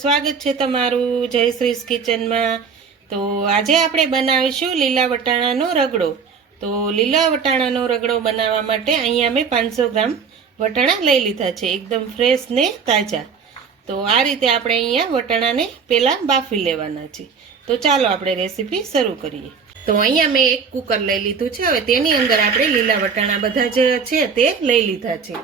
સ્વાગત છે તમારું જયશ્રીસ કિચનમાં. તો આજે આપણે બનાવીશું લીલા વટાણાનો રગડો. તો લીલા વટાણાનો રગડો બનાવવા માટે અહીંયા મેં પાંચસો ગ્રામ વટાણા લઈ લીધા છે, એકદમ ફ્રેશ ને તાજા. તો આ રીતે આપણે અહીંયા વટાણાને પહેલાં બાફી લેવાના છે. તો ચાલો આપણે રેસીપી શરૂ કરીએ. તો અહીંયા મેં એક કુકર લઈ લીધું છે, હવે તેની અંદર આપણે લીલા વટાણા બધા જે છે તે લઈ લીધા છે.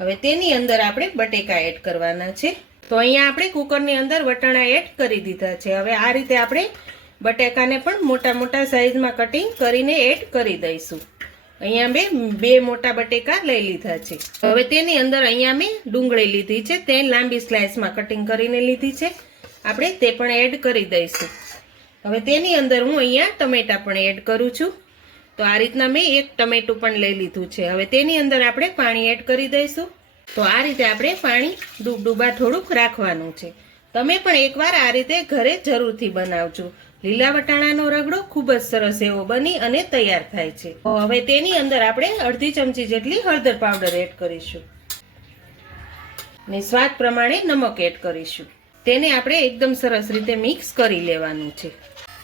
હવે તેની અંદર આપણે બટેકા એડ કરવાના છે. તો અહીંયા આપણે કુકરની અંદર વટાણા એડ કરી દીધા છે. હવે આ રીતે આપણે બટેકાને પણ મોટા મોટા સાઈઝમાં કટિંગ કરીને એડ કરી દઈશું. અહીંયા મેં બે મોટા બટેકા લઈ લીધા છે. હવે તેની અંદર અહીંયા મેં ડુંગળી લીધી છે. તે લાંબી સ્લાઇસમાં કટિંગ કરીને લીધી છે. આપણે તે પણ એડ કરી દઈશું. હવે તેની અંદર હું અહીંયા ટમેટા પણ એડ કરું છું. તો આ રીતના મેં એક ટમેટું પણ લઈ લીધું છે. હવે તેની અંદર આપણે પાણી એડ કરી દઈશું. તો આ રીતે આપણે પાણી ડૂબડૂબા થોડુંક રાખવાનું છે. તમે પણ એકવાર આ રીતે ઘરે જરૂરથી બનાવજો. લીલા વટાણાનો રગડો ખૂબ જ સરસ એવો બની અને તૈયાર થાય છે. હવે તેની અંદર આપણે અડધી ચમચી જેટલી હળદર પાવડર એડ કરીશું. ને સ્વાદ પ્રમાણે નમક એડ કરીશું. તેને આપણે એકદમ સરસ રીતે મિક્સ કરી લેવાનું છે.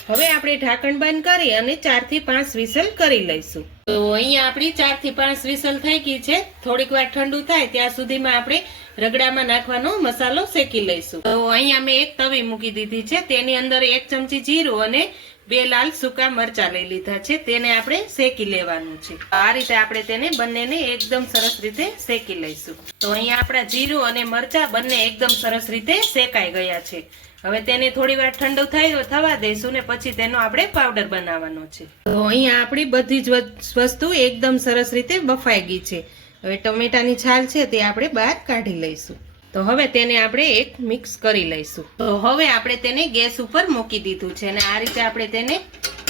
હવે આપણે ઢાંકણ બંધ કરી અને ચારથી પાંચ વિસલ કરી લઈશું. તો અહીંયા આપણી ચારથી પાંચ વિસલ થઈ ગઈ છે. થોડીક વાર ઠંડુ થાય ત્યાં સુધીમાં આપણે રગડામાં નાખવાનો મસાલો શેકી લઈશું. તો અહીંયા મેં એક તવી મૂકી દીધી છે. તેની અંદર એક ચમચી જીરું અને બે લાલ સૂકા મરચા લઈ લીધા છે. તેને આપણે શેકી લેવાનું છે. આ રીતે આપણે તેને બંનેને એકદમ સરસ રીતે શેકી લઈશું. તો અહીંયા આપણા જીરું અને મરચા બંને એકદમ સરસ રીતે શેકાઈ ગયા છે. હવે તેને થોડી વાર ઠંડુ થાય થવા દઈશું ને પછી તેનો આપણે પાવડર બનાવવાનો છે. તો અહીંયા આપણી બધી જ વસ્તુ એકદમ સરસ રીતે બફાઈ ગઈ છે. હવે ટમેટાની છાલ છે તે આપણે બહાર કાઢી લઈશું. તો હવે તેને આપણે એક મિક્સ કરી લઈશું. તો હવે આપણે તેને ગેસ ઉપર મૂકી દીધું છે અને આ રીતે આપણે તેને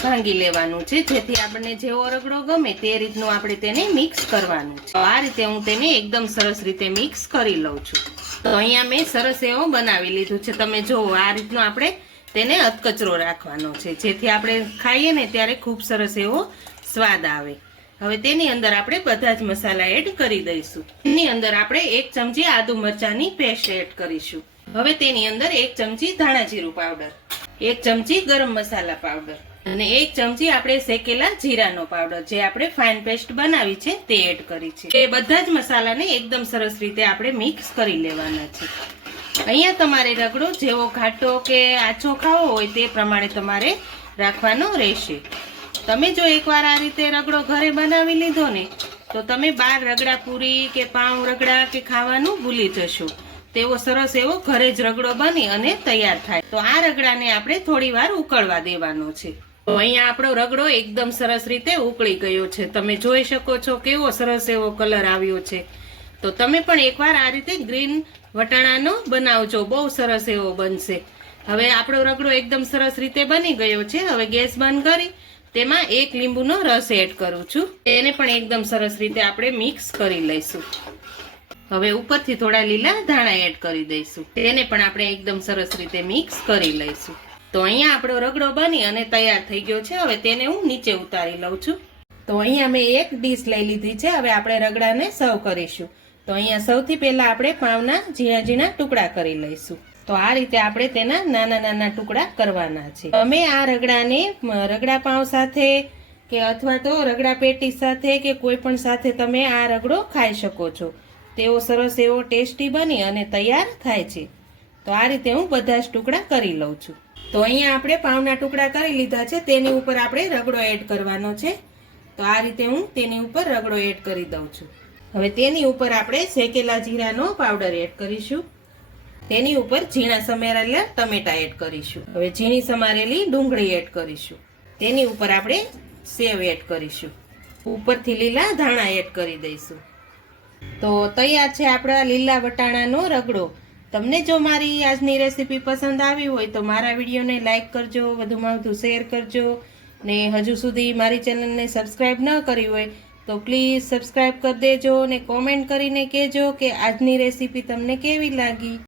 ભાંગી લેવાનું છે. જેથી આપણને જેવો રગડો ગમે તે રીતનું આપણે તેને મિક્સ કરવાનું છે. આ રીતે હું તેને એકદમ સરસ રીતે મિક્સ કરી લઉં છું. તો અહીંયા મેં સરસ એવો બનાવી લીધું છે. તમે જુઓ આ રીતનો આપણે તેને અધકચરો રાખવાનો છે. જેથી આપણે ખાઈએ ને ત્યારે ખૂબ સરસ એવો સ્વાદ આવે. હવે તેની અંદર આપણે બધા જ મસાલા એડ કરી દઈશું. એની અંદર આપણે એક ચમચી આદુ મરચાની પેસ્ટ એડ કરીશું. હવે તેની અંદર એક ચમચી ધાણા જીરું પાવડર, એક ચમચી ગરમ મસાલા પાવડર અને એક ચમચી આપણે શેકેલા જીરાનો પાવડર, જે આપણે ફાઇન પેસ્ટ બનાવી છે તે એડ કરી છે. એ બધા જ મસાલાને એકદમ સરસ રીતે આપણે મિક્સ કરી લેવાના છે. અહીંયા તમારે રગડો જેવો ઘાટો કે આછો ખાવો હોય તે પ્રમાણે તમારે રાખવાનો રહેશે. તમે જો એકવાર આ રીતે રગડો ઘરે બનાવી લીધો ને, તો તમે બાર રગડા પૂરી કે પાઉં રગડા કે ખાવાનું ભૂલી જશો. તેવો સરસ એવો ઘરે જ રગડો બની અને તૈયાર થાય. તો આ રગડાને આપણે થોડી વાર ઉકળવા દેવાનો છે. અહીંયા આપણો રગડો એકદમ સરસ રીતે ઉકળી ગયો છે. તમે જોઈ શકો છો કેવો સરસ એવો કલર આવ્યો છે. તો તમે પણ એકવાર આ રીતે ગ્રીન વટાણાનો બનાવજો. બહુ સરસ એવો બનશે. હવે આપણો રગડો એકદમ સરસ રીતે બની ગયો છે. હવે ગેસ બંધ કરી તેમાં એક લીંબુનો રસ એડ કરું છું. એને પણ એકદમ સરસ રીતે આપણે મિક્સ કરી લઈશું. હવે ઉપરથી થોડા લીલા ધાણા એડ કરી દઈશું. તેને પણ આપણે એકદમ સરસ રીતે મિક્સ કરી લઈશું. તો અહીંયા આપણો રગડો બની અને તૈયાર થઈ ગયો છે. હવે તેને હું નીચે ઉતારી લઉં છું. તો અહીંયા મેં એક ડીશ લઈ લીધી છે. હવે આપણે રગડાને સર્વ કરીશું. તો અહીંયા સૌથી પહેલા આપણે પાંવના ઝીણા ઝીણા ટુકડા કરી લઈશું. તો આ રીતે આપણે તેના નાના નાના ટુકડા કરવાના છે. અમે આ રગડાને રગડા પાઉં સાથે કે અથવા તો રગડા પેટી સાથે કે કોઈ પણ સાથે તમે આ રગડો ખાઈ શકો છો. તેવો સરસ એવો ટેસ્ટી બની અને તૈયાર થાય છે. તો આ રીતે હું બધા જ ટુકડા કરી લઉં છું. તો અહીંયા આપણે પાવના ટુકડા કરી લીધા છે. તેની ઉપર આપણે રગડો એડ કરવાનો છે. તો આ રીતે હું તેની ઉપર રગડો એડ કરી દઉં છું. હવે તેની ઉપર આપણે શેકેલા જીરાનો પાવડર એડ કરીશું. તેની ઉપર ઝીણા સમારેલા ટમેટા એડ કરીશું. હવે ઝીણી સમારેલી ડુંગળી એડ કરીશું. તેની ઉપર આપણે સેવ એડ કરીશું. ઉપરથી લીલા ધાણા એડ કરી દઈશું. તો તૈયાર છે આપણા લીલા વટાણાનો રગડો. તમને જો મારી આજની રેસીપી પસંદ આવી હોય તો મારા વિડીયોને લાઇક કરજો વધુમાં વધુ શેર કરજો. ને હજુ સુધી મારી ચેનલને સબસ્ક્રાઈબ ન કરી હોય તો પ્લીઝ સબસ્ક્રાઈબ કરી દેજો ને કોમેન્ટ કરીને કહેજો કે આજની રેસીપી તમને કેવી લાગી.